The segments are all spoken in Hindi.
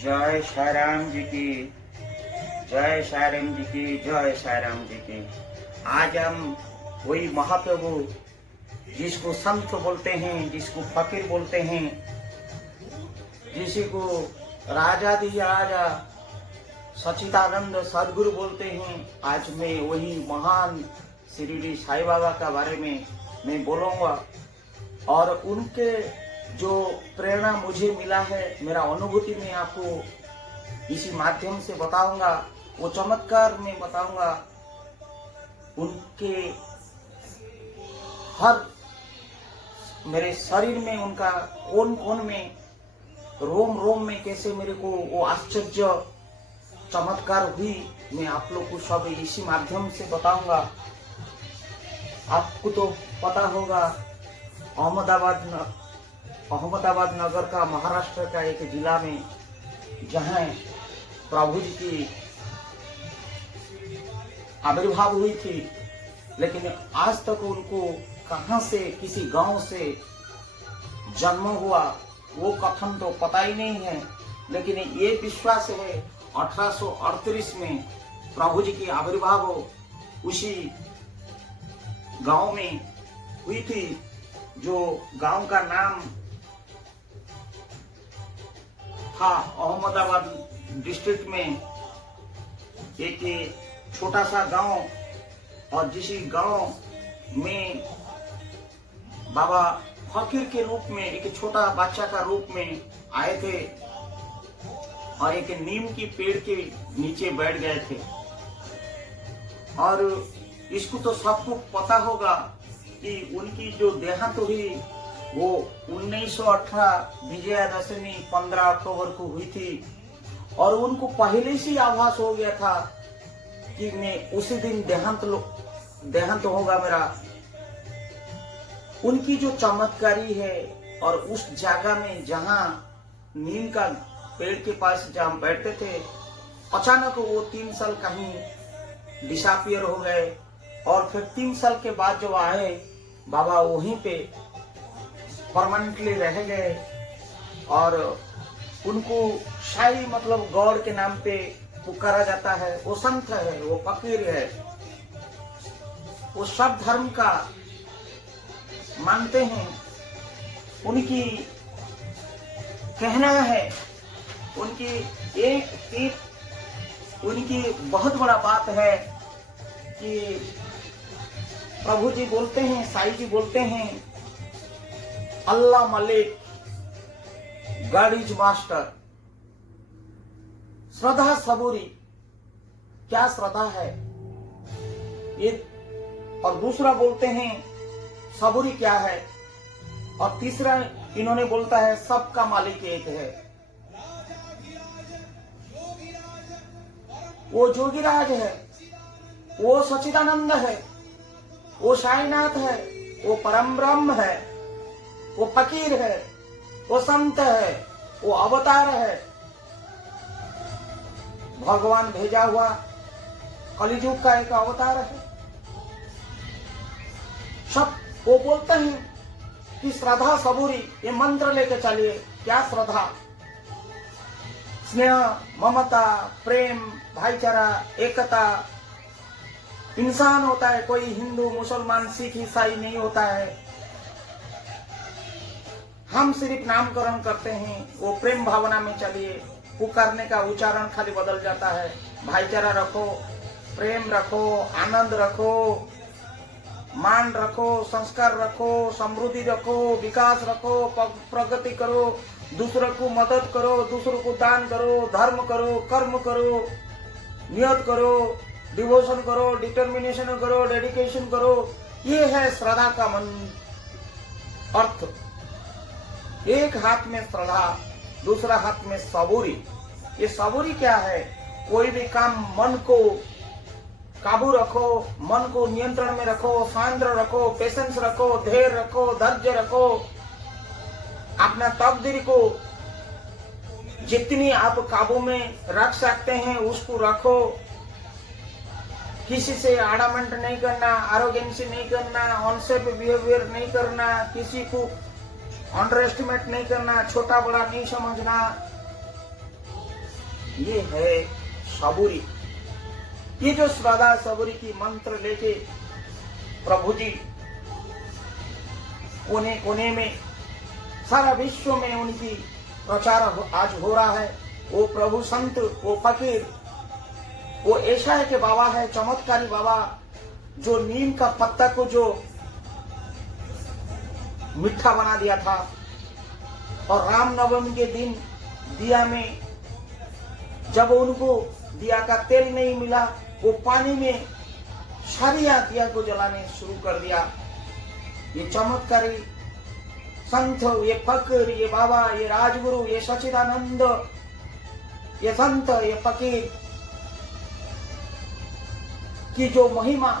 जय साई राम जी की, जय साई राम जी की, जय साई राम जी की। आज हम वही महाप्रभु जिसको संत बोलते हैं, जिसको फकीर बोलते हैं, जिसी को राजा सच्चिदानंद सदगुरु बोलते हैं, आज मैं वही महान शिरडी साईं बाबा का बारे में मैं बोलूँगा। और उनके जो प्रेरणा मुझे मिला है, मेरा अनुभूति में आपको इसी माध्यम से बताऊंगा, वो चमत्कार में बताऊंगा। उनके हर मेरे शरीर में, उनका कोन कोन में, रोम रोम में कैसे मेरे को वो आश्चर्य चमत्कार हुई, मैं आप लोग को सब इसी माध्यम से बताऊंगा। आपको तो पता होगा, अहमदाबाद नगर का, महाराष्ट्र का एक जिला में, जहां प्रभु जी की आविर्भाव हुई थी, लेकिन आज तक उनको कहां से, किसी गांव से जन्म हुआ वो कथन तो पता ही नहीं है। लेकिन ये विश्वास है 1838 में प्रभु जी की आविर्भाव उसी गांव में हुई थी, जो गांव का नाम था अहमदाबाद डिस्ट्रिक्ट में एक छोटा सा गांव। और जिस गांव में बाबा फकीर के रूप में, एक छोटा बच्चा का रूप में आए थे और एक नीम की पेड़ के नीचे बैठ गए थे। और इसको तो सबको पता होगा कि उनकी जो देहांत हुई वो 1918 विजयादशमी 15 अक्टूबर को हुई थी। और उनको पहले से आभास हो गया था कि मैं उसी दिन देहांत होगा मेरा। उनकी जो चमत्कारी है, और उस जगह में जहां नीम का पेड़ के पास जहां बैठते थे, अचानक वो 3 साल कहीं डिसअपियर हो गए। और फिर 3 साल के बाद जब आए, बाबा वहीं पे परमानेंटली रह गए। और उनको शाही मतलब गौड़ के नाम पे पुकारा जाता है। वो संत है, वो फकीर है, वो सब धर्म का मानते हैं। उनकी कहना है, उनकी बहुत बड़ा बात है कि प्रभु जी बोलते हैं, साईं जी बोलते हैं, अल्लाह मलिक, गॉड इज मास्टर। श्रद्धा सबूरी, क्या श्रद्धा है ये। और दूसरा बोलते हैं सबूरी क्या है। और तीसरा इन्होंने बोलता है सबका मालिक एक है। वो जोगीराज है, वो सच्चिदानंद है, वो साईनाथ है, वो परम ब्रह्म है, वो फकीर है, वो संत है, वो अवतार है, भगवान भेजा हुआ कलियुग का एक अवतार है। सब वो बोलते हैं कि श्रद्धा सबूरी, ये मंत्र लेके चलिए। क्या श्रद्धा? स्नेह, ममता, प्रेम, भाईचारा, एकता। इंसान होता है, कोई हिंदू, मुसलमान, सिख, ईसाई नहीं होता है। हम सिर्फ नामकरण करते हैं, वो प्रेम भावना में चलिए। पुकारने का उच्चारण खाली बदल जाता है। भाईचारा रखो, प्रेम रखो, आनंद रखो, मान रखो, संस्कार रखो, समृद्धि रखो, विकास रखो, प्रगति करो, दूसरों को मदद करो, दूसरों को दान करो, धर्म करो, कर्म करो, नियत करो, डिवोशन करो, डिटर्मिनेशन करो, डेडिकेशन करो। ये है श्रद्धा का अर्थ। एक हाथ में श्रद्धा, दूसरा हाथ में सबूरी। ये सबूरी क्या है? कोई भी काम मन को काबू रखो, मन को नियंत्रण में रखो, शांत रखो, पेशेंस रखो, धैर्य रखो, धैर्य रखो। अपना तकदीर को जितनी आप काबू में रख सकते हैं उसको रखो। किसी से आड़ामेंट नहीं करना, आरोगेंसी नहीं करना, अनसेफ बिहेवियर नहीं करना, किसी को अंडर एस्टिमेट नहीं करना, छोटा बड़ा नहीं समझना। ये है सबूरी। ये जो श्रद्धा सबूरी की मंत्र लेके प्रभु जी कोने कोने में सारा विश्व में उनकी प्रचार आज हो रहा है। वो प्रभु संत, वो फकीर, वो ऐसा है कि बाबा है, चमत्कारी बाबा, जो नीम का पत्ता को जो मीठा बना दिया था और रामनवमी के दिन दिया में जब उनको दिया का तेल नहीं मिला, वो पानी में सारिया दिया को जलाने शुरू कर दिया। ये चमत्कारी संत, ये फकीर, ये बाबा, ये राजगुरु, ये सच्चिदानंद, ये संत, ये फकीर की जो महिमा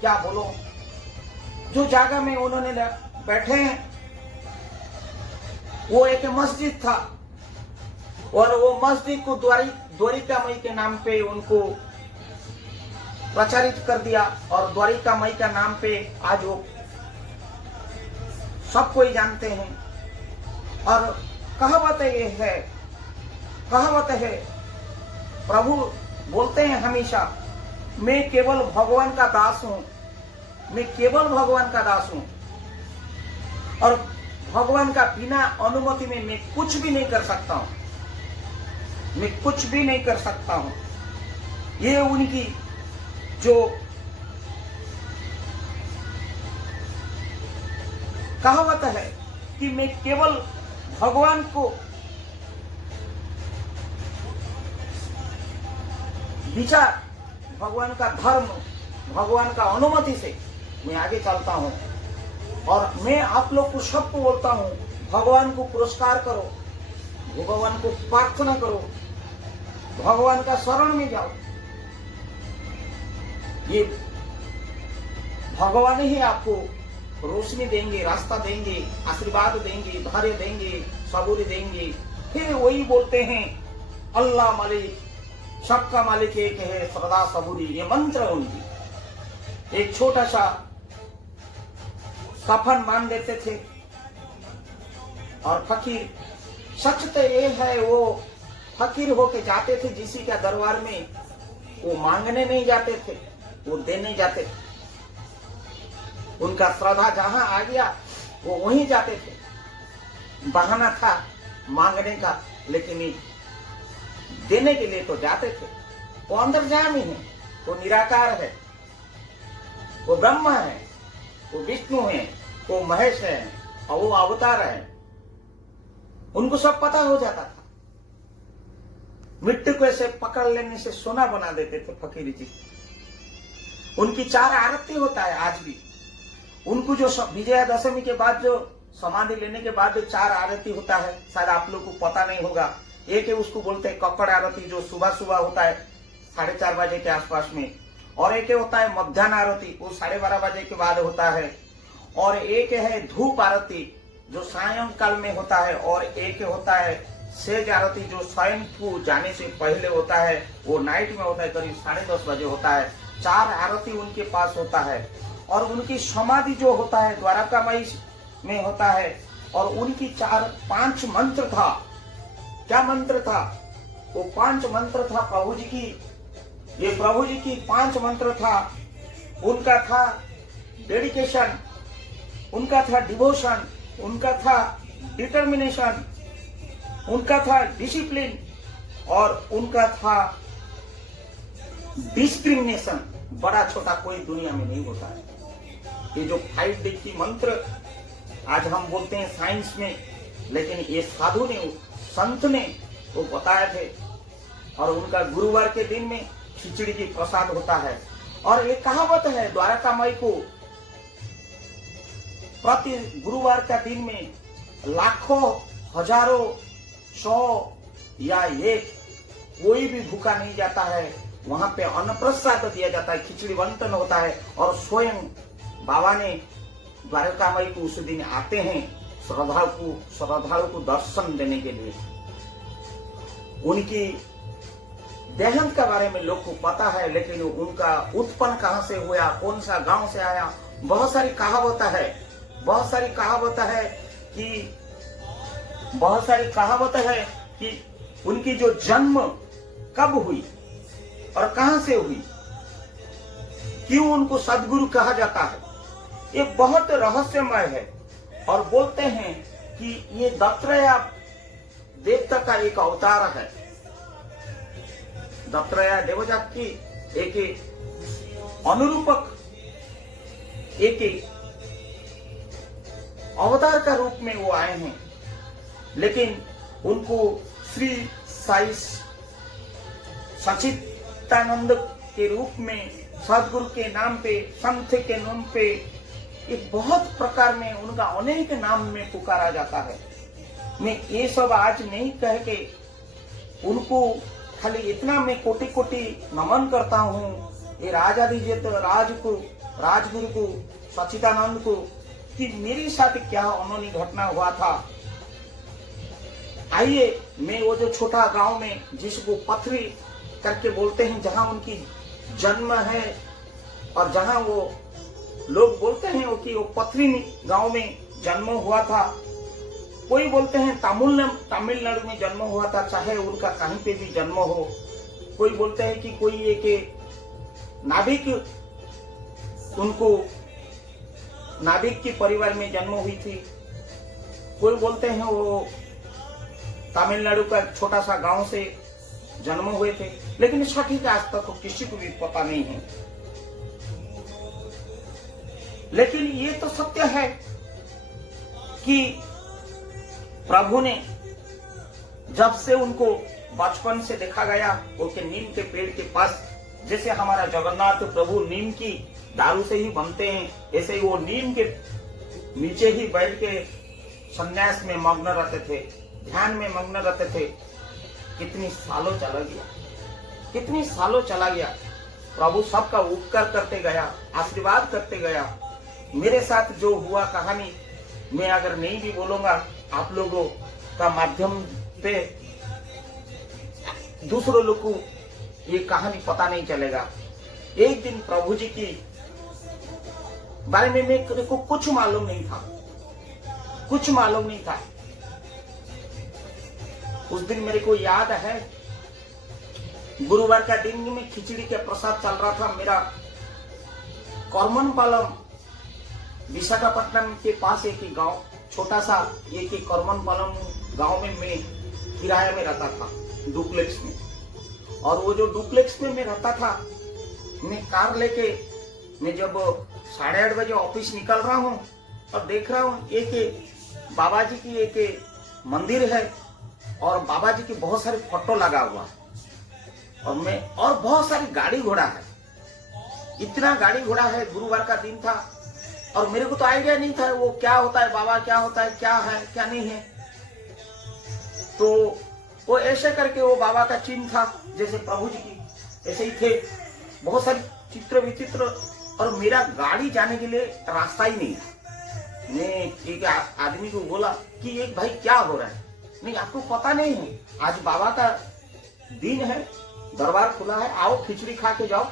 क्या बोलो। जो जगह में उन्होंने बैठे हैं वो एक मस्जिद था और वो मस्जिद को द्वारिका मई के नाम पे उनको प्रचारित कर दिया और द्वारिका मई का नाम पे आज वो सब कोई जानते हैं। और कहावत है, प्रभु बोलते हैं हमेशा, मैं केवल भगवान का दास हूं, मैं केवल भगवान का दास हूं और भगवान का बिना अनुमति में मैं कुछ भी नहीं कर सकता हूं, मैं कुछ भी नहीं कर सकता हूं। ये उनकी जो कहावत है कि मैं केवल भगवान को विचार, भगवान का धर्म, भगवान का अनुमति से मैं आगे चलता हूं। और मैं आप लोग को सबको बोलता हूं, भगवान को पुरस्कार करो, भगवान को प्रार्थना करो, भगवान का शरण में जाओ। ये भगवान ही आपको रोशनी देंगे, रास्ता देंगे, आशीर्वाद देंगे, धैर्य देंगे, सबूरी देंगे। फिर वही बोलते हैं, अल्लाह मालिक, सबका मालिक एक है, सदा सबूरी। ये मंत्र है उनकी। एक छोटा सा कफन बांध देते थे और फकीर, सच तो ये है, वो फकीर होके जाते थे किसी का दरबार में, वो मांगने नहीं जाते थे, वो देने जाते थे। उनका श्रद्धा जहां आ गया वो वहीं जाते थे। बहाना था मांगने का, लेकिन देने के लिए तो जाते थे। वो अंतर्यामी है, वो निराकार है, वो ब्रह्म है, वो विष्णु है, वो महेश है और वो अवतार है। उनको सब पता हो जाता था। मिट्टी को ऐसे पकड़ लेने से सोना बना देते थे फकीर जी। उनकी 4 आरती होता है आज भी। उनको जो विजयादशमी के बाद जो समाधि लेने के बाद जो 4 आरती होता है, शायद आप लोग को पता नहीं होगा। एक है उसको बोलते हैं कक्कड़ आरती, जो सुबह सुबह होता है 4:30 बजे के आसपास में, और एक होता है मध्याह्न आरती, वो 12:30 बजे के बाद होता है, और एक है धूप आरती जो सायंकाल में होता है, और एक होता है सेज आरती जो स्वयं को जाने से पहले होता है, वो नाइट में होता है, करीब 10:30 बजे होता है। 4 आरती उनके पास होता है। और उनकी समाधि जो होता है द्वारका मई में होता है। और उनकी 5 मंत्र था। क्या मंत्र था? वो 5 मंत्र था प्रभु जी की। ये प्रभु जी की 5 मंत्र था। उनका था डेडिकेशन, उनका था डिवोशन, उनका था डिटर्मिनेशन, उनका था डिसिप्लिन, और उनका था डिस्क्रिमिनेशन। बड़ा छोटा कोई दुनिया में नहीं होता है। ये जो 5D की मंत्र आज हम बोलते हैं साइंस में, लेकिन ये साधु ने, संत ने वो बताए थे। और उनका गुरुवार के दिन में खिचड़ी की प्रसाद होता है। और ये कहावत है द्वारका माई को प्रति गुरुवार का दिन में लाखों, हजारों, 100 या 1 कोई भी भूखा नहीं जाता है। वहां पे अन्न प्रसाद दिया जाता है, खिचड़ी बंटन होता है। और स्वयं बाबा ने द्वारका माई को उस दिन आते हैं श्रद्धालु को दर्शन देने के लिए। उनकी देहांत के बारे में लोग को पता है, लेकिन उनका उत्पन्न कहां से हुआ, कौन सा गांव से आया, बहुत सारी कहावत है। बहुत सारी कहावत है कि उनकी जो जन्म कब हुई और कहां से हुई, क्यों उनको सदगुरु कहा जाता है, ये बहुत रहस्यमय है। और बोलते हैं कि ये दत्तात्रेय देवता का एक अवतार है। दत्तात्रेय देवजात की एक अनुरूपक, एक अवतार का रूप में वो आए हैं। लेकिन उनको श्री साई सच्चिदानंद के रूप में, सदगुरु के नाम पे, संत के नाम पे, एक बहुत प्रकार में उनका अनेक नाम में पुकारा जाता है। मैं ये सब आज नहीं कह के उनको खाली इतना मैं कोटि कोटि नमन करता हूँ ये राजाधिराज राजगुरु को, सच्चिदानंद को, कि मेरे साथ क्या अनोनी घटना हुआ था। आइए, मैं वो जो छोटा गांव में जिसको पथरी करके बोलते हैं, जहां उनकी जन्म है और जहां वो लोग बोलते हैं कि वो पथरी गांव में जन्म हुआ था। कोई बोलते हैं तमिलनाडु में जन्म हुआ था, चाहे उनका कहीं पे भी जन्म हो। कोई बोलते हैं कि कोई एक नाविक, उनको नाविक के परिवार में जन्म हुई थी। कोई बोलते हैं वो तमिलनाडु का छोटा सा गांव से जन्म हुए थे। लेकिन सटीक आज तक तो किसी को भी पता नहीं है। लेकिन ये तो सत्य है कि प्रभु ने जब से उनको बचपन से देखा गया, उनके नीम के पेड़ के पास, जैसे हमारा जगन्नाथ प्रभु नीम की दारू से ही बनते हैं, ऐसे ही वो नीम के नीचे ही बैठ के संन्यास में मग्न रहते थे, ध्यान में मग्न रहते थे। कितनी सालों चला गया, कितनी सालों चला गया। प्रभु सबका उपकार करते गया, आशीर्वाद करते गया। मेरे साथ जो हुआ कहानी मैं अगर नहीं भी बोलूंगा, आप लोगों का माध्यम पे दूसरों लोग को ये कहानी पता नहीं चलेगा। एक दिन प्रभु जी की बारे में मेरे को कुछ मालूम नहीं था, कुछ मालूम नहीं था। उस दिन मेरे को याद है, गुरुवार का दिन में खिचड़ी के प्रसाद चल रहा था। मेरा कर्मनपालम, विशाखापट्टनम के पास एक ही गांव, छोटा सा एक ही कर्मनपालम गांव में मैं किराया में रहता था, डुप्लेक्स में। और वो जो डुप्लेक्स में मैं रहता था, मैं कार लेके मैं जब 8:30 बजे ऑफिस निकल रहा हूँ और देख रहा हूँ एक बाबा जी की एक मंदिर है और बाबा जी की बहुत सारे फोटो लगा हुआ और बहुत सारी गाड़ी घोड़ा है। इतना गाड़ी घोड़ा है, गुरुवार का दिन था और मेरे को तो आइडिया नहीं था वो क्या होता है, बाबा क्या होता है, क्या है क्या नहीं है। तो वो ऐसे करके वो बाबा का चिन्ह था, जैसे प्रभु जी की ऐसे ही थे, बहुत सारी चित्र विचित्र। और मेरा गाड़ी जाने के लिए रास्ता ही नहीं था। मैं एक आदमी को बोला कि एक भाई क्या हो रहा है, नहीं आपको पता नहीं है आज बाबा का दिन है, दरबार खुला है, आओ खिचड़ी खा के जाओ।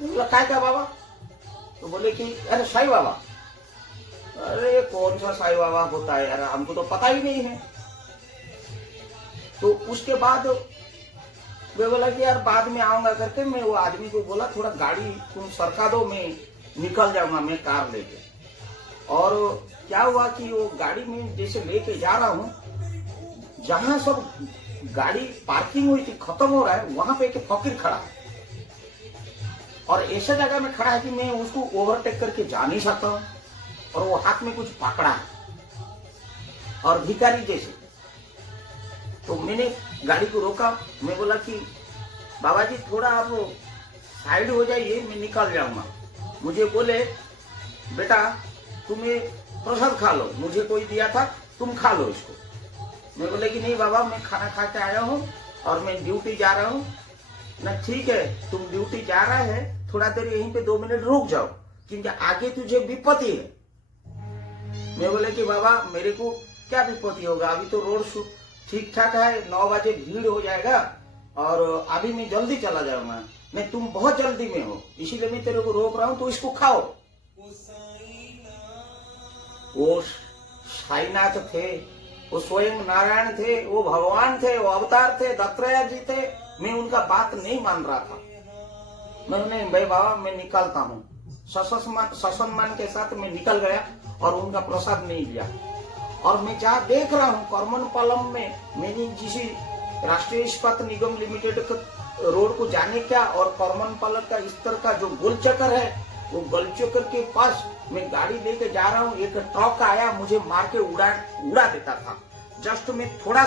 बोला क्या बाबा? तो बोले कि अरे साईं बाबा। अरे कौन सा साईं बाबा होता है यार, हमको तो पता ही नहीं है। तो उसके बाद वे बोला कि यार बाद में आऊंगा करके। मैं वो आदमी को बोला थोड़ा गाड़ी तुम सरका दो, मैं निकल जाऊंगा, मैं कार लेके। और क्या हुआ कि वो गाड़ी में जैसे लेके जा रहा हूँ, जहां सब गाड़ी पार्किंग हुई थी खत्म हो रहा है, वहां पे एक फकीर खड़ा है और ऐसा जगह में खड़ा है कि मैं उसको ओवरटेक करके जा नहीं सकता हूँ। और वो हाथ में कुछ पकड़ा है और भिखारी जैसे। तो मैंने गाड़ी को रोका, मैं बोला कि बाबा जी थोड़ा आप साइड हो जाइए, मैं निकल जाऊंगा। मुझे बोले बेटा तुम्हें प्रसाद खा लो, मुझे कोई दिया था, तुम खा लो इसको। मैं बोले कि नहीं बाबा, मैं खाना खा के आया हूँ और मैं ड्यूटी जा रहा हूँ ना। ठीक है, तुम ड्यूटी जा रहा है, थोड़ा देर यहीं पे 2 मिनट रुक जाओ क्योंकि आगे तुझे विपत्ति है। मैं बोले कि बाबा मेरे को क्या विपत्ति होगा, अभी तो रोड ठीक ठाक है, 9 बजे भीड़ हो जाएगा और अभी मैं जल्दी चला जाऊंगा। नहीं तुम बहुत जल्दी में हो, इसीलिए मैं तेरे को रोक रहा हूँ, तो इसको खाओ। वो साईनाथ थे, वो स्वयं नारायण थे, वो भगवान थे, वो अवतार थे, दत्तात्रेय जी थे। मैं उनका बात नहीं मान रहा था। मैंने भाई बाबा मैं निकलता हूँ, ससम्मान के साथ मैं निकल गया और उनका प्रसाद नहीं लिया। और मैं जहाँ देख रहा हूँ करमनपालम में, मैंने जिस राष्ट्रीय इस्पात निगम लिमिटेड रोड को जाने क्या और करमनपालम का इस तरह का जो गोल चक्कर है, वो गोल चक्कर के पास मैं गाड़ी लेके जा रहा हूँ, एक ट्रक आया, मुझे मार के उड़ा देता था। जस्ट मैं थोड़ा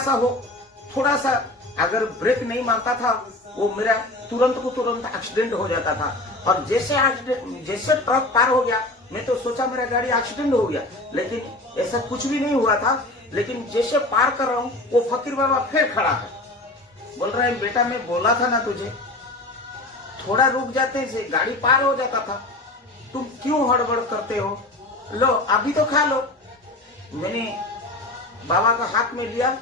सा अगर ब्रेक नहीं मारता था, वो मेरा तुरंत एक्सीडेंट हो जाता था। और जैसे ट्रक पार हो गया, मैं तो सोचा मेरा गाड़ी एक्सीडेंट हो गया, लेकिन ऐसा कुछ भी नहीं हुआ था। लेकिन जैसे पार कर रहा हूँ, वो फकीर बाबा फिर खड़ा है, बोल रहा है बेटा मैं बोला था ना तुझे, थोड़ा रुक जाते से गाड़ी पार हो जाता था, तुम क्यों हड़बड़ करते हो, लो अभी तो खा लो। मैंने बाबा का हाथ में लिया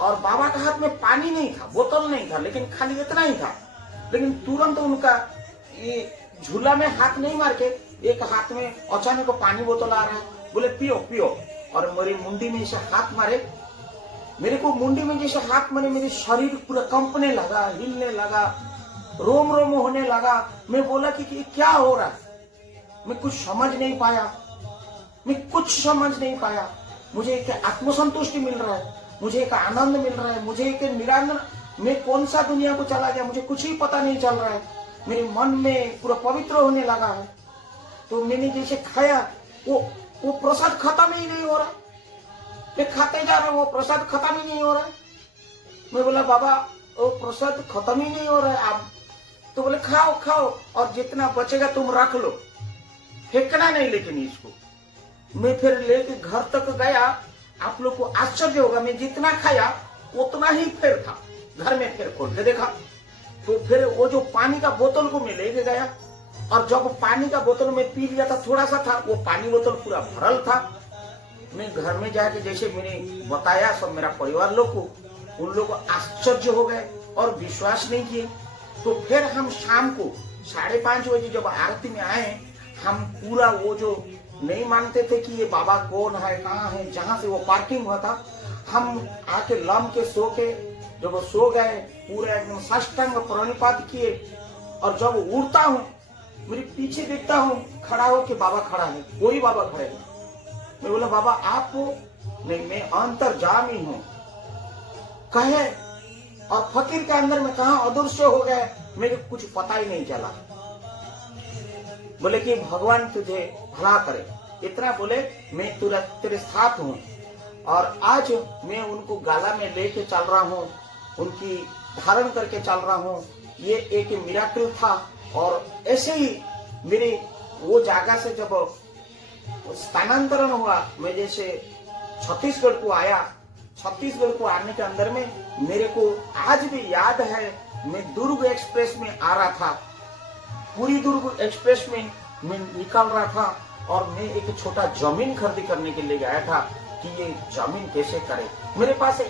और बाबा का हाथ में पानी नहीं था, बोतल नहीं था, लेकिन खाली इतना ही था। लेकिन तुरंत उनका ये झूला में हाथ नहीं मार के एक हाथ में अचानक पानी बोतल आ रहा है, बोले पियो पियो। और मेरी मुंडी में जैसे हाथ मारे, मेरे को मुंडी में जैसे हाथ मारे, मेरे शरीर पूरा कंपने लगा, हिलने लगा, रोम रोम होने लगा। मैं बोला कि क्या हो रहा है, मैं कुछ समझ नहीं पाया। मुझे एक आत्मसंतुष्टि मिल रहा है, मुझे एक आनंद मिल रहा है, मुझे एक निरानंद, मैं कौन सा दुनिया को चला गया, मुझे कुछ ही पता नहीं चल रहा है। मेरे मन में पूरा पवित्र होने लगा है। तो मैंने जैसे खाया, वो प्रसाद खत्म ही नहीं हो रहा, मैं खाते जा रहा हूँ, वो प्रसाद खत्म ही नहीं हो रहा है। मैं बोला बाबा वो प्रसाद खत्म ही नहीं हो रहा है आप, तो बोले खाओ और जितना बचेगा तुम रख लो, फेंकना नहीं। लेकिन इसको मैं फिर लेके घर तक गया, आप लोग को आश्चर्य होगा, मैं जितना खाया उतना ही फिर था। घर में फिर खोल के देखा तो फिर वो जो पानी का बोतल को मैं लेके गया, और जब पानी का बोतल में पी लिया था, थोड़ा सा था, वो पानी बोतल पूरा भरल था। मैं घर में जाके जैसे मैंने बताया सब मेरा परिवार लोग को, उन लोग को आश्चर्य हो गए और विश्वास नहीं किए। तो फिर हम शाम को 5:30 बजे जब आरती में आए, हम पूरा वो जो नहीं मानते थे कि ये बाबा कौन है, कहाँ है, जहां से वो पार्किंग हुआ था, हम आके लम के सो के जब सो गए, पूरा एकदम साष्टांग प्रणिपात किए। और जब उड़ता हूँ, मेरे पीछे देखता हूँ खड़ा हो के बाबा खड़ा है, कोई बाबा खड़े हैं। मैं बोला बाबा आप हो? नहीं मैं अंतर्जामी हूँ कहे। और फकीर के अंदर में कहा अदृश्य हो गए, मेरे कुछ पता ही नहीं चला। बोले कि भगवान तुझे भला करे, इतना बोले। मैं तेरे साथ हूँ और आज मैं उनको गाला में लेके चल रहा हूँ, उनकी धारण करके चल रहा हूँ। ये एक मिराकल था। और ऐसे ही मेरे वो जगह से जब स्थानांतरण हुआ, मैं जैसे छत्तीसगढ़ को आया, छत्तीसगढ़ को आने के अंदर में मेरे को आज भी याद है, मैं दुर्ग एक्सप्रेस में आ रहा था, पूरी दुर्ग एक्सप्रेस में मैं निकल रहा था और मैं एक छोटा जमीन खरीदी करने के लिए गया था कि ये जमीन कैसे करे। मेरे पास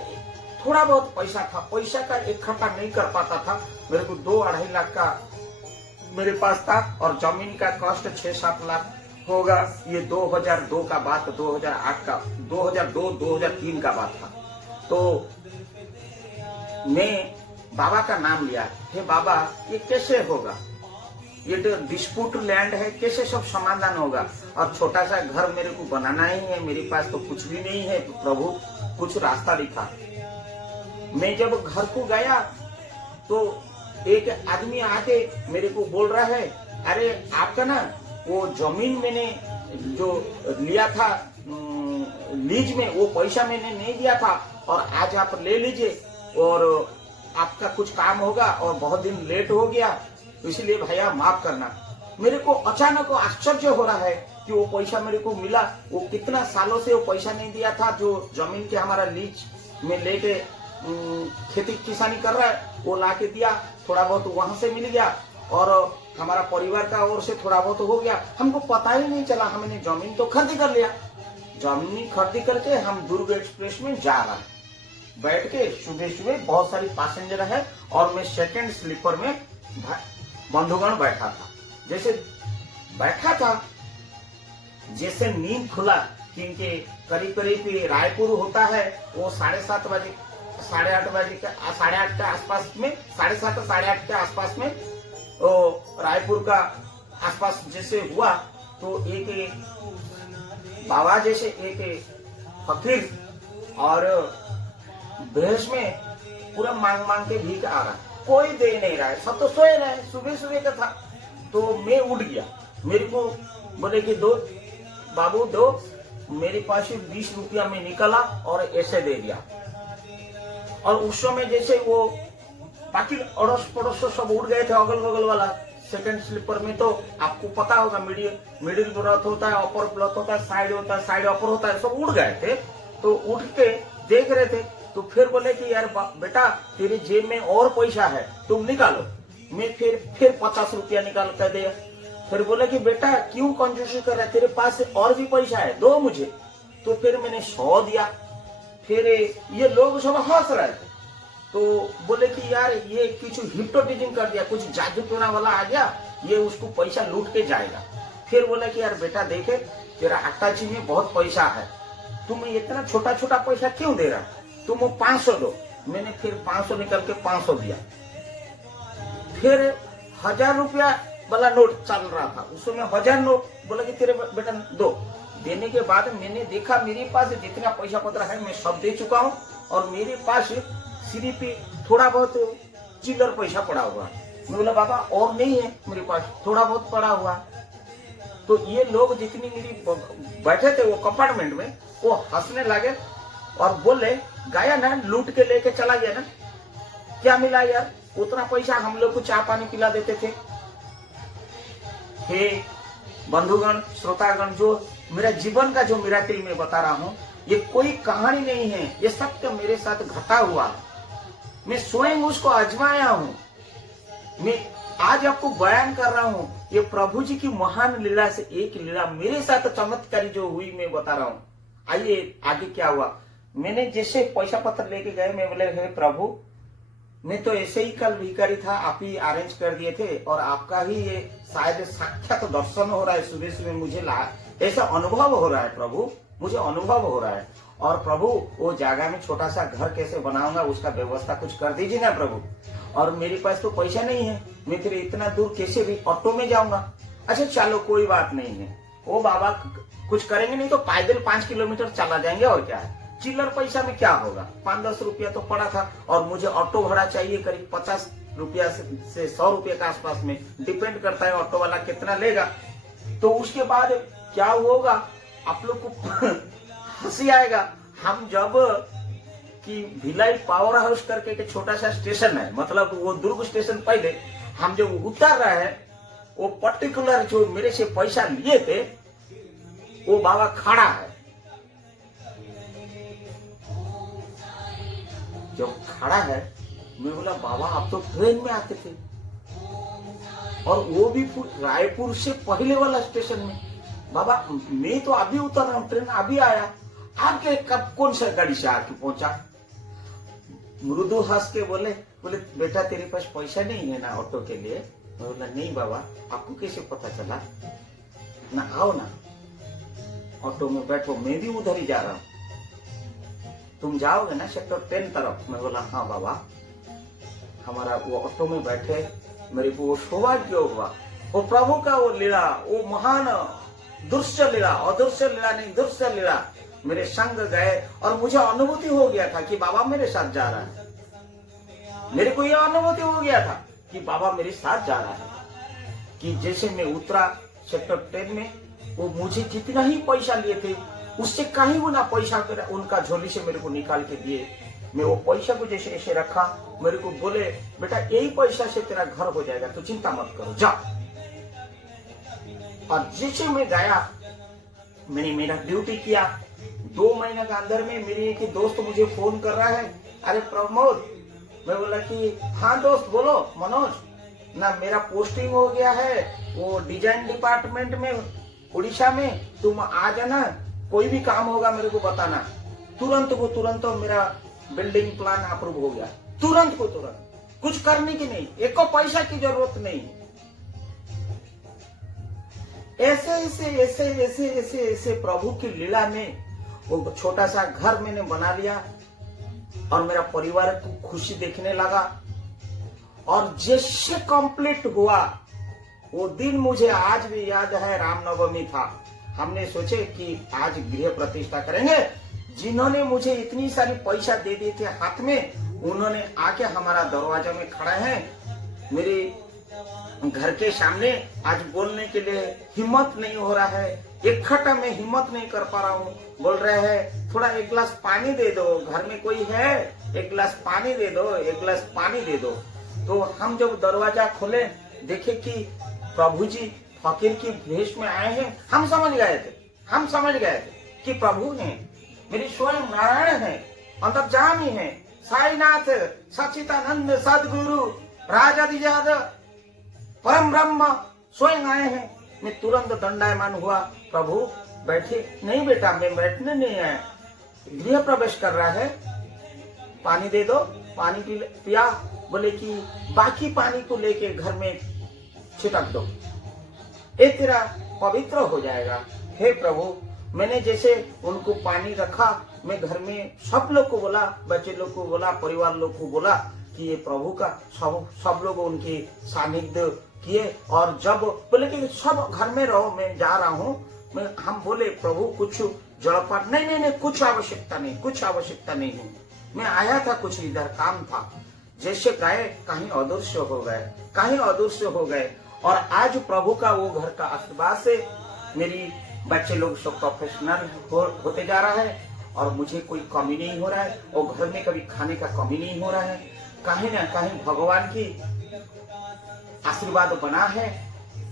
थोड़ा बहुत पैसा था, पैसा का इकट्ठा नहीं कर पाता था। मेरे को 2-2.5 लाख का मेरे पास था और जमीन का कॉस्ट 6-7 लाख होगा। ये 2002 का बात, 2008 का, 2002-2003 का बात था। तो मैं बाबा का नाम लिया, हे बाबा ये कैसे होगा, ये तो डिस्प्यूट लैंड है, कैसे सब समाधान होगा। और छोटा सा घर मेरे को बनाना ही है, मेरे पास तो कुछ भी नहीं है, तो प्रभु कुछ रास्ता दिखा। मैं जब घर को गया तो एक आदमी आके मेरे को बोल रहा है, अरे आपका ना वो जमीन मैंने जो लिया था लीज में, वो पैसा मैंने नहीं दिया था और आज आप ले लीजिए और आपका कुछ काम होगा और बहुत दिन लेट हो गया, इसलिए भैया माफ करना। मेरे को अचानक आश्चर्य हो रहा है कि वो पैसा मेरे को मिला। वो कितना सालों से वो पैसा नहीं दिया था, जो जमीन के हमारा लीज में लेके खेती किसानी कर रहा है, वो ला के दिया। थोड़ा बहुत वहां से मिल गया और हमारा परिवार का ओर से थोड़ा बहुत हो गया। हमको पता ही नहीं चला, हमने जमीन तो खरीदी कर लिया। जमीन खरीदी करके हम दुर्ग एक्सप्रेस में जा रहे हैं, बैठ के सुबह बहुत सारी पैसेंजर है और मैं सेकंड स्लीपर में बंधुगण बैठा था। जैसे बैठा था, जैसे नींद खुला क्योंकि करीब करीब रायपुर होता है वो 7:30 बजे 8:30 बजे के 8:30 के आसपास में 7:30 8:30 के आसपास में वो रायपुर का आसपास जैसे हुआ तो एक बाबा जैसे एक फकीर और बेहोश में पूरा मांग मांग के भीख आ रहा, कोई दे नहीं रहा है, सब तो सोए रहे, सुबह सुबह का था। तो मैं उठ गया, मेरे को बोले कि दो बाबू दो, मेरे पास 20 रुपया में निकला और ऐसे दे दिया। और उस समय जैसे वो बाकी अड़ोस पड़ोस सब उठ गए थे, अगल बगल वाला सेकंड स्लीपर में तो आपको पता होगा मिडिल ब्रथ होता है, अपर ब्रथ होता है, साइड होता है, साइड अपर होता है, सब उठ गए थे। तो उठ के देख रहे थे तो फिर बोले कि यार बेटा तेरे जेब में और पैसा है, तुम निकालो। मैं फिर 50 रुपया निकाल कर दिया। फिर बोले कि बेटा क्यों कंजूसी कर रहा है, तेरे पास और भी पैसा है, दो मुझे। तो फिर मैंने 100 दिया। फिर ये लोग सब हंस रहे थे, तो बोले कि यार ये कुछ हिप्नोटिज्म कर दिया, कुछ जादू टोना वाला आ गया, ये उसको पैसा लूट के जाएगा। फिर बोला कि यार बेटा देखे तेरा अट्टाची में बहुत पैसा है, तुम इतना छोटा छोटा पैसा क्यों दे रहा, तुम वो 500 दो। मैंने फिर 500 निकल के 500 दिया। फिर 1000 रुपया वाला नोट चल रहा था, उसमें 1000 नोट, बोला कि तेरे बेटा दो। देने के बाद मैंने देखा मेरे पास जितना पैसा पत्र है मैं सब दे चुका हूँ और मेरे पास सिर्फ थोड़ा बहुत चिल्लर पैसा पड़ा हुआ। मैं बोला बाबा और नहीं है मेरे पास, थोड़ा बहुत पड़ा हुआ। तो ये लोग जितनी मेरी बैठे थे वो कंपार्टमेंट में, वो हंसने लगे और बोले गया ना, लूट के लेके चला गया ना, क्या मिला यार, उतना पैसा हम लोग को चाय पानी पिला देते थे। हे बंधुगण श्रोतागण, जो मेरा जीवन का जो मिराकिल मैं बता रहा हूँ, ये कोई कहानी नहीं है, ये सत्य मेरे साथ घटा हुआ। मैं स्वयं उसको आजमाया हूँ, मैं आज आपको बयान कर रहा हूँ। ये प्रभु जी की महान लीला से एक लीला मेरे साथ चमत्कारी जो हुई मैं बता रहा हूँ। आइए आगे क्या हुआ। मैंने जैसे पैसा पत्र लेके गए, मैं बोले हे प्रभु मैं तो ऐसे ही कल भिखारी था, आप ही अरेंज कर दिए थे और आपका ही ये शायद साक्षात दर्शन हो रहा है, सुबह सुबह मुझे ऐसा अनुभव हो रहा है प्रभु, मुझे अनुभव हो रहा है। और प्रभु वो जगह में छोटा सा घर कैसे बनाऊंगा, उसका व्यवस्था कुछ कर दीजिए ना प्रभु। और मेरे पास तो पैसा नहीं है, मैं फिर इतना दूर कैसे भी ऑटो में जाऊंगा। अच्छा चलो कोई बात नहीं है, वो बाबा कुछ करेंगे नहीं तो पैदल 5 किलोमीटर चला जाएंगे, और क्या है, चिल्लर पैसा में क्या होगा, 5-10 रुपया तो पड़ा था। और मुझे ऑटो भाड़ा चाहिए करीब 50 रुपया से 100 रुपये के आसपास में, डिपेंड करता है ऑटो वाला कितना लेगा। तो उसके बाद क्या होगा, आप लोग को हंसी आएगा। हम जब कि भिलाई पावर हाउस करके एक छोटा सा स्टेशन है, मतलब वो दुर्ग स्टेशन, पहले हम जब उतर रहे हैं, वो पर्टिकुलर जो मेरे से पैसा लिए थे वो बाबा खड़ा है। जब खड़ा है मैं बोला बाबा आप तो ट्रेन में आते थे, और वो भी रायपुर से पहले वाला स्टेशन में। बाबा मैं तो अभी उतर रहा हूँ, ट्रेन अभी आया, आपके कब कौन सा गाड़ी से आके पहुंचा। मृदु हंस के बोले बेटा तेरे पास पैसा नहीं है ना ऑटो के लिए। मैं बोला नहीं बाबा, आपको कैसे पता चला, ना आओ ना ऑटो में बैठो, मैं भी उधर ही जा रहा हूँ, तुम जाओगे ना सेक्टर 10 तरफ। मैं बोला हाँ बाबा। हमारा वो ऑटो में बैठे, मेरे को वो सौभाग्य हुआ, वो प्रभु का वो लीला, वो महान दृश्य लीला, अदृश्य लीला नहीं दृश्य लीला मेरे संग गए। और मुझे अनुभूति हो गया था कि बाबा मेरे साथ जा रहा है, मेरे को यह अनुभूति हो गया था कि बाबा मेरे साथ जा रहा है। कि जैसे मैं उतरा सेक्टर 10 में, वो मुझे जितना ही पैसा लिए थे उससे कहीं गुना पैसा उनका झोली से मेरे को निकाल के दिए। मैं वो पैसा को जैसे ऐसे रखा, मेरे को बोले बेटा यही पैसा से तेरा घर हो जाएगा, तो चिंता मत करो जा। और जैसे मैं गया, मैंने मेरा ड्यूटी किया। 2 महीने के अंदर में मेरी एक दोस्त मुझे फोन कर रहा है, अरे प्रमोद। मैं बोला कि हाँ दोस्त बोलो मनोज, ना मेरा पोस्टिंग हो गया है वो डिजाइन डिपार्टमेंट में उड़ीसा में, तुम आ जाना, कोई भी काम होगा मेरे को बताना। तुरंत मेरा बिल्डिंग प्लान अप्रूव हो गया, तुरंत को तुरंत, कुछ करने की नहीं, एक पैसा की जरूरत नहीं। ऐसे ऐसे ऐसे ऐसे ऐसे ऐसे प्रभु की लीला में वो छोटा सा घर मैंने बना लिया और मेरा परिवार को खुशी देखने लगा। और जैसे कंप्लीट हुआ वो दिन मुझे आज भी याद है, रामनवमी था। हमने सोचे कि आज गृह प्रतिष्ठा करेंगे। जिन्होंने मुझे इतनी सारी पैसा दे दिए थे हाथ में, उन्होंने आके हमारा दरवाजा में खड़े हैं। मेरे घर के सामने आज बोलने के लिए हिम्मत नहीं हो रहा है, इकट्ठा में हिम्मत नहीं कर पा रहा हूँ। बोल रहे हैं थोड़ा एक गिलास पानी दे दो, घर में कोई है, एक गिलास पानी दे दो, एक गिलास पानी दे दो। तो हम जब दरवाजा खोले देखे कि प्रभु जी फकीर की भेष में आए हैं। हम समझ गए थे कि प्रभु हैं, मेरी स्वयं नारायण है, अंतर्यामी है, साईनाथ सच्चिदानंद सदगुरु राजाधिराज परम ब्रह्म स्वयं आए हैं। मैं तुरंत दंडायमान हुआ। प्रभु बैठे। नहीं बेटा, मैं बैठने नहीं आया, गृह प्रवेश कर रहा है, पानी दे दो। पानी पिया। बोले कि बाकी पानी को लेके घर में छिटक दो, ये तेरा पवित्र हो जाएगा। हे प्रभु, मैंने जैसे उनको पानी रखा, मैं घर में सब लोग को बोला, बच्चे लोग को बोला, परिवार लोग को बोला कि ये प्रभु का सब लोग उनके सानिध्य किए। और जब बोले कि सब घर में रहो, मैं जा रहा हूँ, हम बोले प्रभु कुछ जलपान नहीं, कुछ आवश्यकता नहीं है, मैं आया था, कुछ इधर काम था। जैसे गए कहीं अदृश्य हो गए। और आज प्रभु का वो घर का आशीर्वाद से मेरी बच्चे लोग सब प्रोफेशनल होते जा रहा है और मुझे कोई कमी नहीं हो रहा है, और घर में कभी खाने का कमी नहीं हो रहा है। कहीं ना कहीं भगवान की आशीर्वाद बना है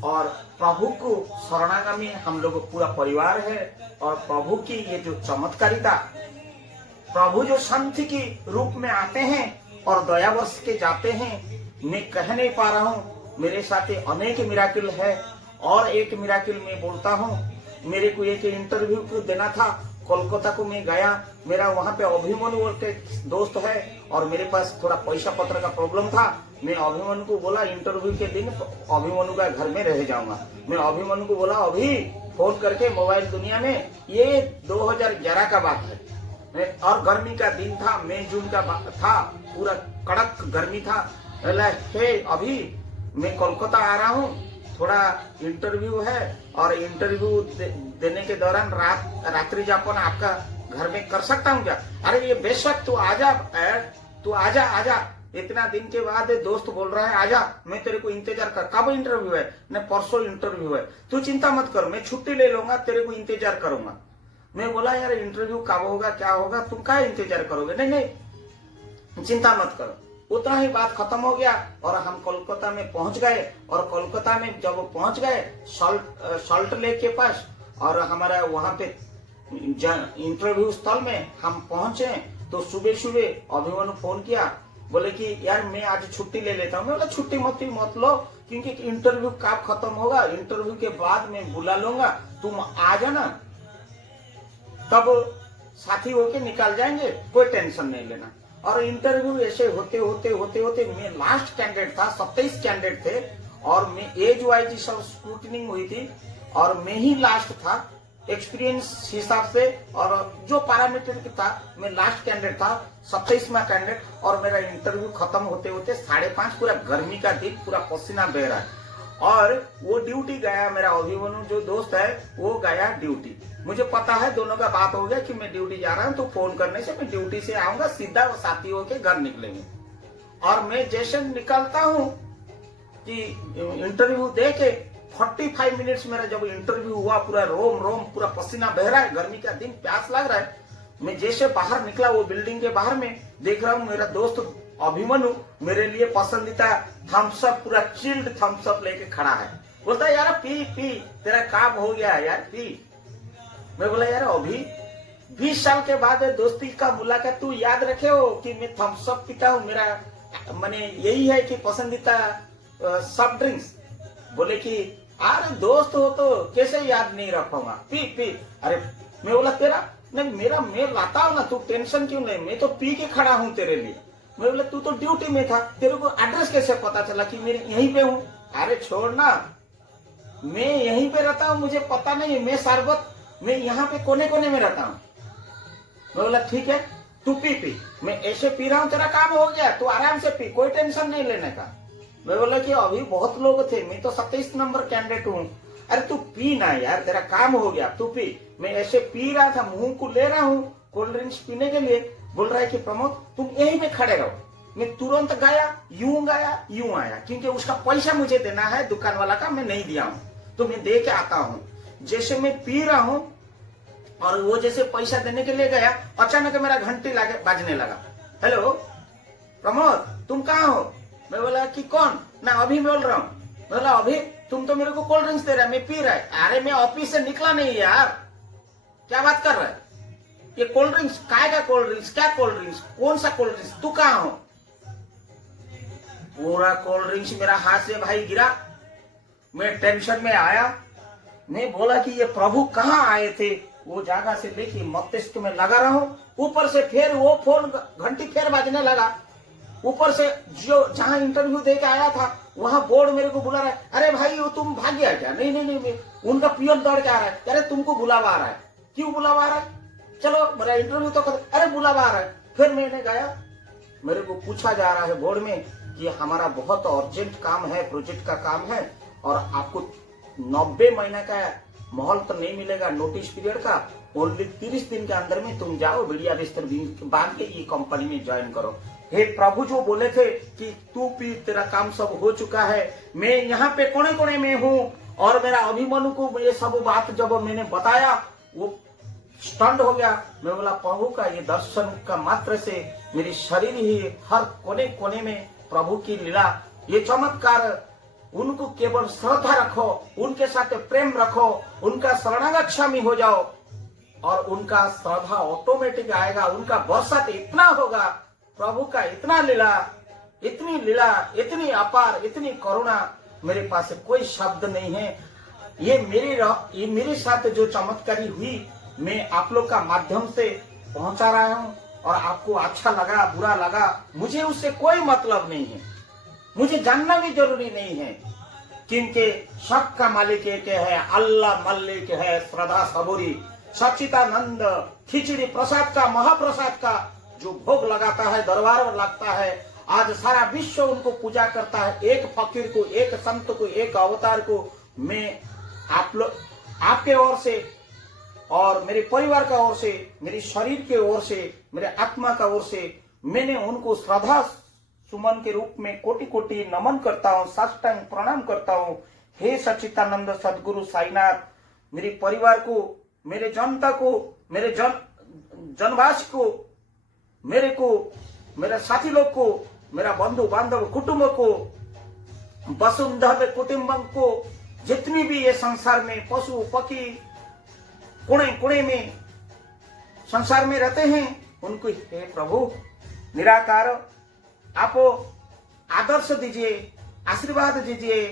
और प्रभु को शरणागमी हम लोग पूरा परिवार है। और प्रभु की ये जो चमत्कारिता, प्रभु जो संत की रूप में आते हैं और दया वर्ष के जाते हैं, मैं कह नहीं पा रहा हूँ। मेरे साथ अनेक मिराकिल है। और एक मिराकिल मैं बोलता हूँ, मेरे को एक इंटरव्यू देना था, कोलकाता को मैं गया। मेरा वहाँ पे अभिमन्यु के दोस्त है और मेरे पास थोड़ा पैसा पत्र का प्रॉब्लम था। मैं अभिमन्यु को बोला इंटरव्यू के दिन अभिमन्यु का घर में रह जाऊंगा। मैं अभिमन्यु को बोला अभी फोन करके मोबाइल दुनिया में, ये 2011 का बात है और गर्मी का दिन था, मई जून का था, पूरा कड़क गर्मी था। हे अभी मैं कोलकाता आ रहा हूँ, थोड़ा इंटरव्यू है और इंटरव्यू देने के दौरान रात्रि जापन आपका घर में कर सकता हूँ क्या? अरे ये बेशक तू आजा। इतना दिन के बाद दोस्त बोल रहा है आजा, मैं तेरे को इंतजार कर। कब इंटरव्यू है? न परसों इंटरव्यू है। तू चिंता मत कर, मैं छुट्टी ले लूंगा, तेरे को इंतजार करूंगा। मैं बोला यार इंटरव्यू कब होगा, क्या होगा, तुम क्या इंतजार करोगे? नहीं चिंता मत करो। उतना ही बात खत्म हो गया और हम कोलकाता में पहुंच गए। और कोलकाता में जब पहुंच गए सॉल्ट लेक के पास, और हमारा वहां पे इंटरव्यू स्थल में हम पहुंचे, तो सुबह अभिमन्यु फोन किया, बोले कि यार मैं आज छुट्टी ले लेता हूँ। मैं बोला छुट्टी मत लो, क्योंकि इंटरव्यू कब खत्म होगा, इंटरव्यू के बाद मैं बुला लूंगा, तुम आ जाना, तब साथी होके निकल जाएंगे, कोई टेंशन नहीं लेना। और इंटरव्यू ऐसे होते मैं लास्ट कैंडिडेट था, 27 कैंडिडेट थे और मैं एज वाइज सब स्क्रूटनिंग हुई थी और मैं ही लास्ट था एक्सपीरियंस हिसाब से। और जो पैरामीटर था मैं लास्ट कैंडिडेट था, 27वां कैंडिडेट। और मेरा इंटरव्यू खत्म होते 5:30, पूरा गर्मी का दिन, पूरा पसीना बह रहा है। और वो ड्यूटी गया, मेरा अभिमन्यु जो दोस्त है वो गया ड्यूटी। मुझे पता है दोनों का बात हो गया कि मैं ड्यूटी जा रहा हूँ, तो फोन करने से मैं ड्यूटी से आऊंगा, सीधा वो साथी होके घर निकलेंगे। और मैं जैसे निकलता हूँ कि इंटरव्यू दे के 45 मिनट्स मेरा जब इंटरव्यू हुआ, पूरा रोम पूरा पसीना बह रहा है, गर्मी का दिन, प्यास लग रहा है। मैं जैसे बाहर निकला वो बिल्डिंग के बाहर में देख रहा हूँ मेरा दोस्त अभिमन्यु मेरे लिए पसंदीदा थम्स अप, पूरा चिल्ड थम्स अप लेके खड़ा है। बोलता है यार पी तेरा काम हो गया यार, पी। मैं बोला यार अभी 20 साल के बाद दोस्ती का मुलाकात तू याद रखे हो कि मैं थम्स अप पीता हूँ, मेरा मैंने यही है कि पसंदीदा सॉफ्ट ड्रिंक्स। बोले कि अरे दोस्त हो तो कैसे याद नहीं रखूंगा, पी। अरे मैं बोला तेरा नहीं, मेरा मैं लाता हूँ ना, तू टेंशन क्यों नहीं, मैं तो पी के खड़ा हूँ तेरे लिए। मैं बोला तू तो ड्यूटी में था, तेरे को एड्रेस कैसे पता चला कि मैं यहीं पे हूँ? अरे छोड़ ना, मैं यहीं पे रहता हूँ, मुझे पता नहीं, मैं यहाँ पे कोने कोने में रहता हूँ। मैं बोला ठीक है, तू पी, मैं ऐसे पी रहा हूँ, तेरा काम हो गया, तू आराम से पी, कोई टेंशन नहीं लेने का। मैं बोला कि अभी बहुत लोग थे, मैं तो 27 नंबर कैंडिडेट हूँ। अरे तू पी ना यार, तेरा काम हो गया, तू पी। मैं ऐसे पी रहा था, मुंह को ले रहा हूँ कोल्ड ड्रिंक्स पीने के लिए। बोल रहा है कि प्रमोद तुम यहीं पे खड़े रहो। मैं तुरंत गया, यूं आया, क्योंकि उसका पैसा मुझे देना है, दुकान वाला का मैं नहीं दिया हूँ, तो मैं दे के आता हूँ। जैसे मैं पी रहा हूँ और वो जैसे पैसा देने के लिए गया, अचानक मेरा घंटी बाजने लगा। हेलो प्रमोद, तुम कहाँ हो? मैं बोला कि कौन? ना अभी बोल रहा हूँ। बोला अभी तुम तो मेरे को कोल्ड ड्रिंक्स दे रहा है, मैं पी रहा है। अरे मैं ऑफिस से निकला नहीं यार, क्या बात कर रहा है? ये कोल्ड ड्रिंक्स काय का कोल्ड ड्रिंक्स? क्या कोल्ड ड्रिंक्स? कौन सा कोल्ड ड्रिंक्स? तू कहाँ हो? पूरा कोल्ड ड्रिंक्स मेरा हाथ से भाई गिरा। मैं टेंशन में आया। मैं बोला कि ये प्रभु कहाँ आए थे? वो जगह से लेके मस्तिष्क में लगा रहा हूं। ऊपर से फिर वो फोन घंटी फिर बाजने लगा। ऊपर से जो जहां इंटरव्यू दे के आया था वहां बोर्ड मेरे को बुला रहा है। अरे भाई वो तुम भाग गया क्या? नहीं, उनका पियन दौड़ के आ रहा है। अरे तुमको बुलावा आ रहा है। क्यों बुलावा आ रहा है? चलो मेरा इंटरव्यू तो कर। अरे बुलावा आ रहा है। फिर मैंने गया, मेरे को पूछा जा रहा है बोर्ड में कि हमारा बहुत अर्जेंट काम है, प्रोजेक्ट का काम है और आपको 90 महीना का माहौल तो नहीं मिलेगा नोटिस पीरियड का, ओनली 30 दिन के अंदर में तुम जाओ बढ़िया बिस्तर बांध के ये कंपनी में ज्वाइन करो। हे प्रभु, जो बोले थे कि तू पी, तेरा काम सब हो चुका है। मैं यहाँ पे कोने कोने में हूँ और मेरा अभिमन्यु को ये सब बात जब मैंने बताया वो स्टंड हो गया। मैं बोला प्रभु का ये दर्शन का मात्र से मेरी शरीर ही हर कोने कोने में प्रभु की लीला, ये चमत्कार। उनको केवल श्रद्धा रखो, उनके साथ प्रेम रखो, उनका शरणागच्छामी हो जाओ और उनका श्रद्धा ऑटोमेटिक आएगा। उनका बरसात इतना होगा, प्रभु का इतना लीला, इतनी अपार, इतनी करुणा, मेरे पास कोई शब्द नहीं है। ये मेरे साथ जो चमत्कारी हुई, मैं आप लोग का माध्यम से पहुंचा रहा हूं और आपको अच्छा लगा बुरा लगा, मुझे उससे कोई मतलब नहीं है। मुझे जानना भी जरूरी नहीं है, क्योंकि सबका मालिक एक है, अल्लाह मल्लिक है, श्रद्धा सबूरी, सच्चिदानंद, खिचड़ी प्रसाद का, महाप्रसाद का जो भोग लगाता है, दरबार में लगता है। आज सारा विश्व उनको पूजा करता है। एक फकीर को, एक संत को, एक अवतार को मैं आपके ओर से और मेरे परिवार का ओर से, मेरे शरीर के ओर से, मेरे आत्मा का ओर से मैंने उनको श्रद्धा सुमन के रूप में कोटि कोटि नमन करता हूँ, साष्टांग प्रणाम करता हूँ। हे सच्चिदानंद सदगुरु साईनाथ, मेरे परिवार को, मेरे जनता को, मेरे जनवासी को, मेरे साथी लोग को, मेरा बंधु बांधव कुटुंब को, वसुंधव कुटुंबम को, जितनी भी ये संसार में पशु पक्षी कोने कोने में संसार में रहते हैं, उनको हे प्रभु निराकार आप आदर्श दीजिए, आशीर्वाद दीजिए,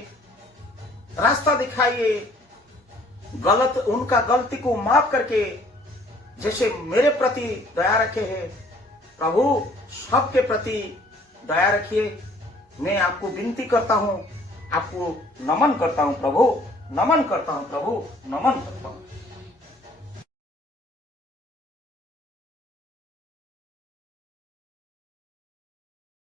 रास्ता दिखाइए। उनका गलती को माफ करके जैसे मेरे प्रति दया रखे हैं, प्रभु सबके प्रति दया रखिए। मैं आपको विनती करता हूँ, आपको नमन करता हूँ प्रभु, नमन करता हूँ प्रभु, नमन करता हूँ।